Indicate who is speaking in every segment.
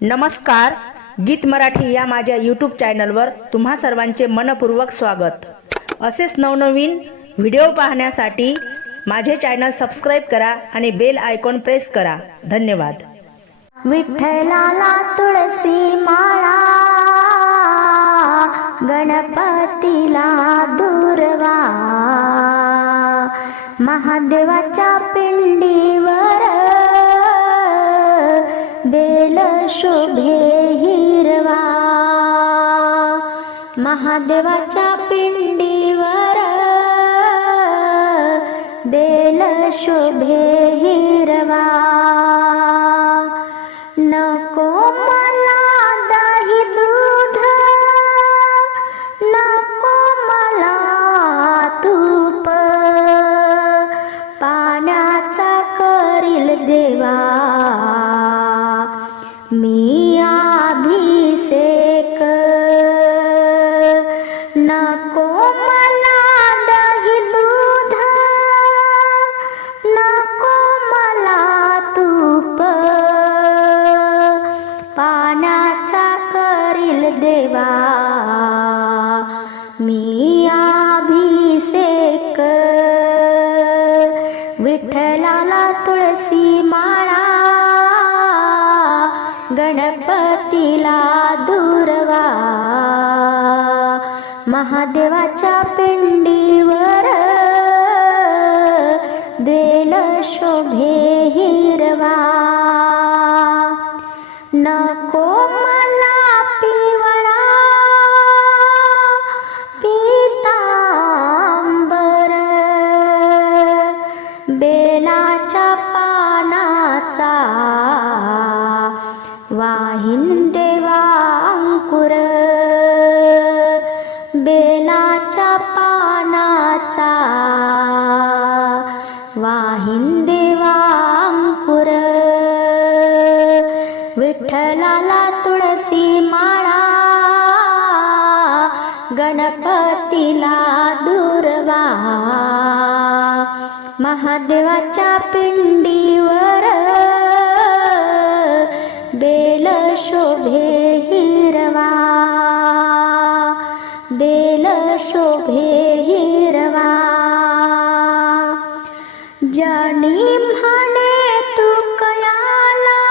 Speaker 1: नमस्कार गीत मराठी या माझ्या यूट्यूब चॅनलवर तुम्हा सर्वांचे मनपूर्वक स्वागत. असेच नवनवीन व्हिडिओ पाहण्यासाठी माझे चॅनल सबस्क्राईब करा आणि बेल आयकॉन प्रेस करा. धन्यवाद.
Speaker 2: विठ्ठलाला तुळसी माळा गणपतीला दुर्वा महादेवाच्या पिंडीवर शोभे हिरवा महादेवाच्या पिंडीवर बेल शोभे हिरवा नको मला दही दूध नको मला तूप. पाण्याचा करील देवा. देवा मी अभिषेक. विठ्ठलाला तुळसी माळा गणपतीला दुर्वा. महादेवाच्या पिंडीवर बेल शोभे हिरवा. पानाचा वाहिन देवा अंकुर. बेलाच्या पानाचा वाहिन देवा अंकुर. विठ्ठलाला तुळसी माळा गणपतीला दुर्वा. महादेवाच्या पिंडीवर बेल शोभे हिरवा बेल शोभे हिरवा. जाणी म्हणे तू कयाला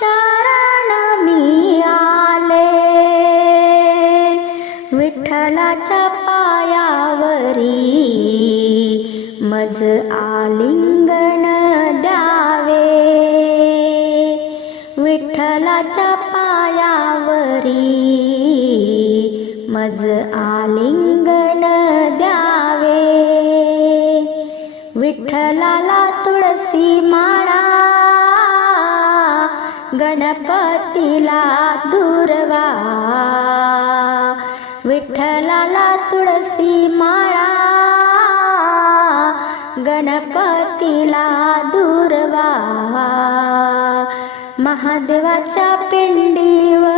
Speaker 2: शरण मी आले. विठ्ठलाच्या पायावरी मज आलिंगन द्यावे विठ्ठलाच्या पायावरी मज आलिंगन द्यावे विठ्ठलाला तुळसी माळा गणपतीला दुर्वा विठ्ठलाला तुळसी माळा गणपतीला दुर्वा. महादेवाच्या पिंडीवर